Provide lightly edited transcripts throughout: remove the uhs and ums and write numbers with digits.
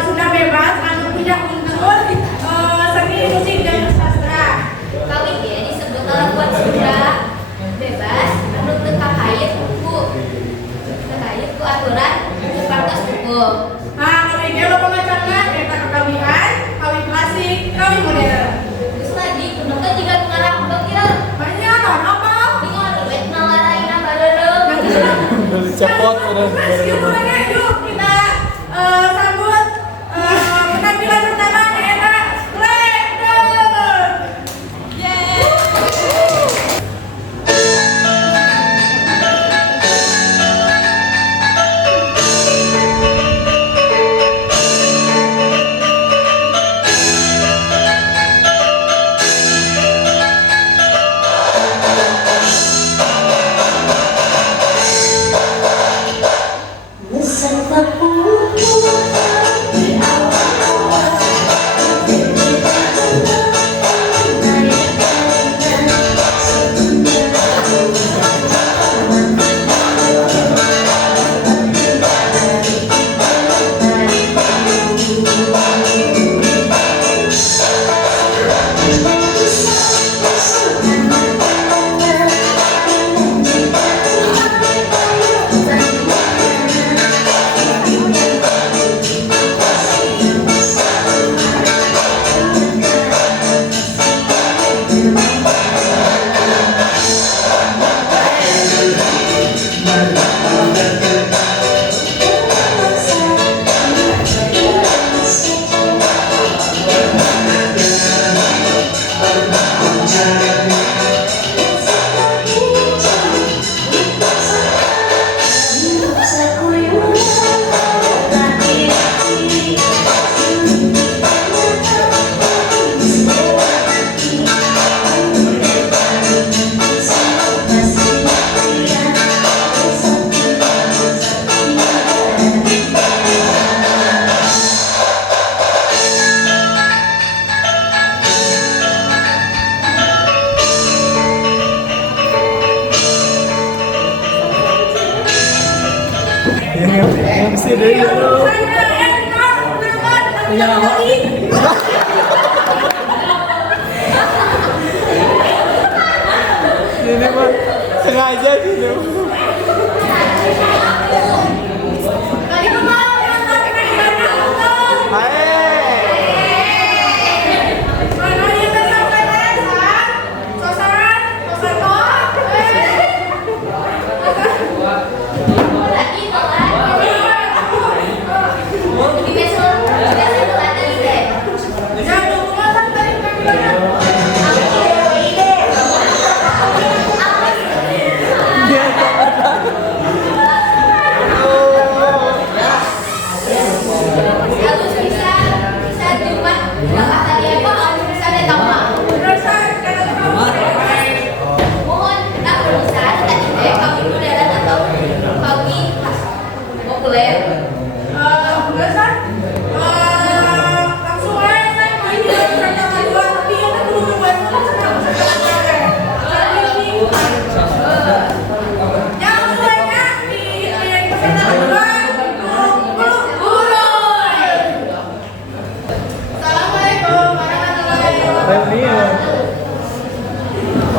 Sunda bebas anu punya unsur seni musik Cepot terus yuk kita sambut penampilan pertama Nena Splendor. MC deh itu. Ini mah sengaja gitu.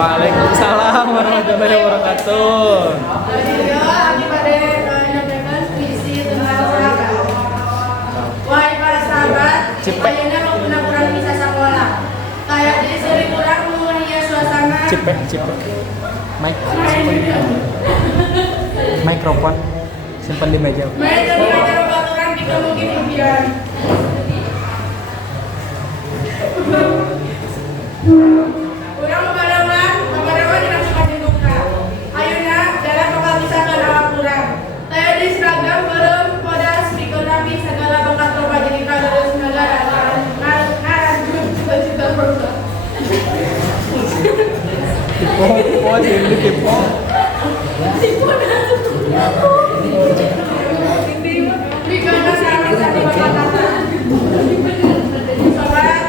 Waalaikumsalam warahmatullahi wabarakatuh. Kami pada menyampaikan visi tentang wahai para sahabat, ayeuna maupun kurang bisa sekolah. Kayak di seri kurang mengunia suasana. Cepet. Mikrofon simpan di meja. Main dari acara baturan di mungkin impian. Kurang pemadaman yang suka dibuka. Ayeuna dalam penghabisan awak kurang. Saya di seragam belum podas dikonapi segala bakat loba jadi kalulus negara ngaranjut juga produk. Tipe ini tipe. Bikana sarang satu kata. Sobat.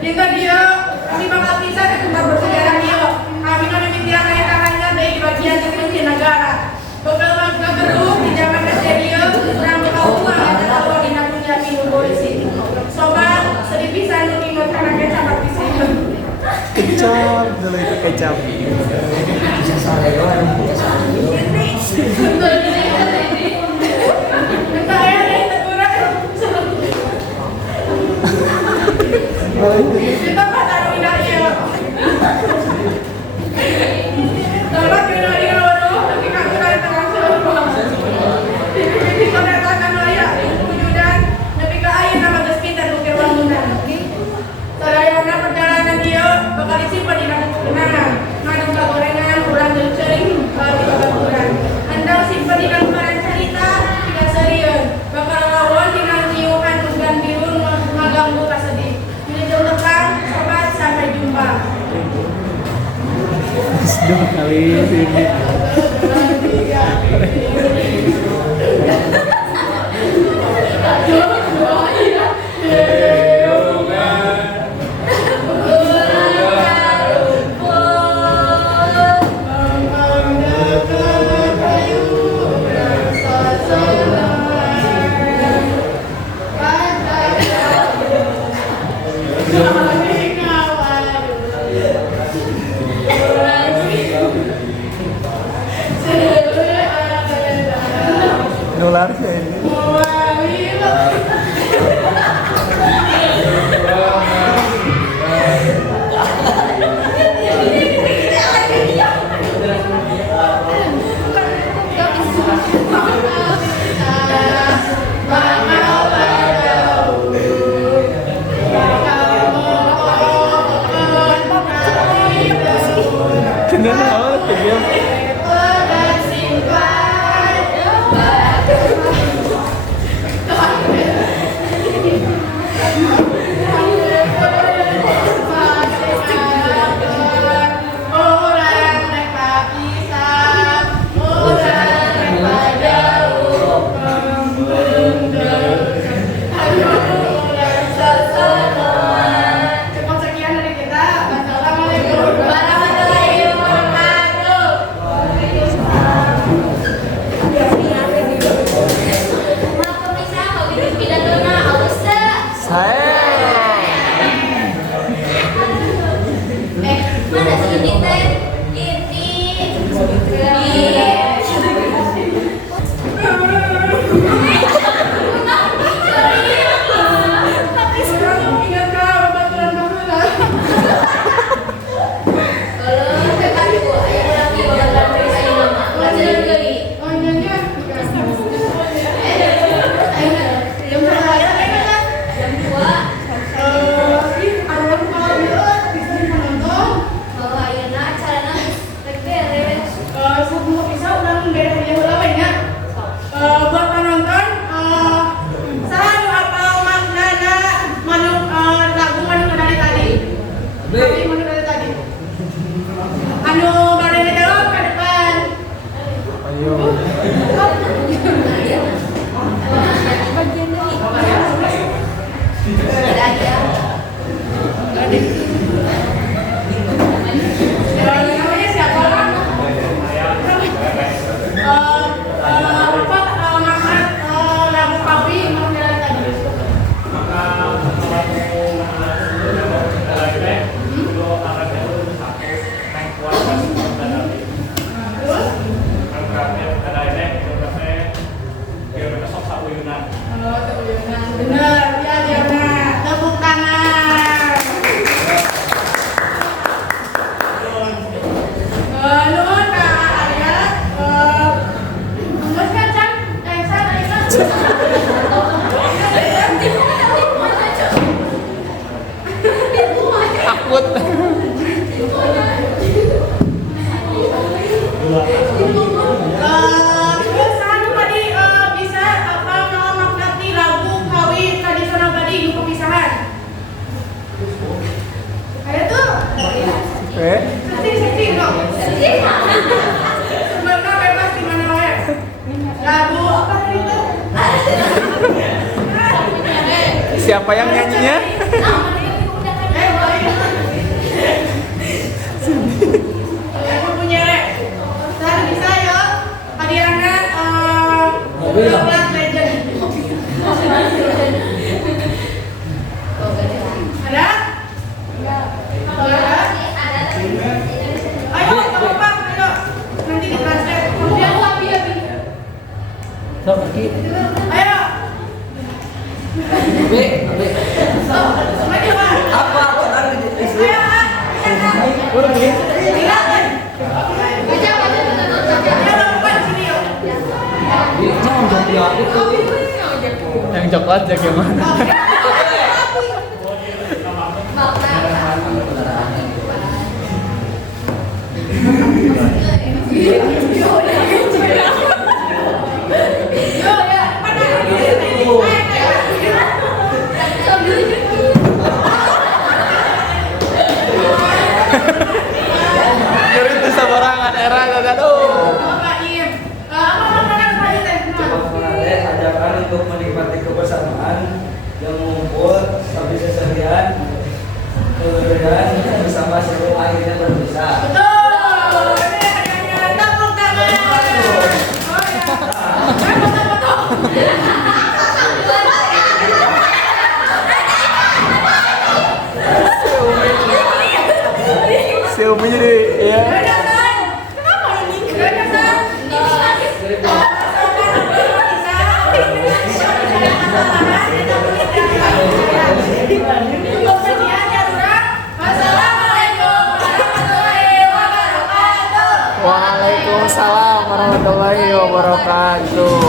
Tinggal dia, kami bakal bisa tetap bersejarah dia. Kami kan memikirkan kaya tangannya baik di bagian terkecil negara. Beberapa kegeruh di zaman dia, kurang bekal uang yang terlalu punya minum polisi. Sobat, sedih pisan lu ingat karena kecap bisa. Kecap, dulu itu kecap. Kita taruh indah tempat kena baru, tapi kamu dari tangan semua. Kita datangkan layak wujudan, tapi ke air nama sekitar bukit bangunan. Sarayana perjalanan dia bakal disimpan di dalam kenangan. Ngadu gorengan, kurang dan sering di babaturan. Andang simpan di dalam barang cerita, tidak serius. Bakal lawan dengan ciuman dan birun mengganggu sedih. Ini jauh dekat, sobat sampai jumpa. Dua kali sini. Nular sih ini. Kenapa dia? Mana sih ini teh? Buat penonton, selalu hafal maknana lagu Manu dari tadi. Manu dari tadi. Anu badai jawab ke depan. Ayo. Namanya siapa? Lagu Papi Manu dari tadi. Benar, ya Diana. Tepuk tangan. Nuhun ka Arya. Geus kan Cang? San ayeuna. Takut. Terus anu tadi bisa apa maknati lagu kawin tradisional tadi di perpisahan. Ada tuh. Sedih dong. Sebenarnya bebas di mana wae. Lagu apa tadi tuh? Siapa yang nyanyinya? Aku punya rek. Saya bisa ya. Hadiahnya Black Legend. Ada? Ada? Ayo, nggak apa-apa, ayo. Nanti ditranslate. Kemudian lagi ya, Bi. Ayo. Be, Semuanya, Pak. apa Yang coklat ya gimana? Ngeri tuh sembarangan era aduh. Ajakan untuk menikmati kebersamaan yang mengumpul sampai seserian kemudian bersama sebelum akhirnya berpisah. Betul. Ini hadiahnya. Tepuk tangan. Oh ya. Foto-foto. Si Umi jadi ya. Kenapa ini? Waalaikumsalam warahmatullahi wabarakatuh.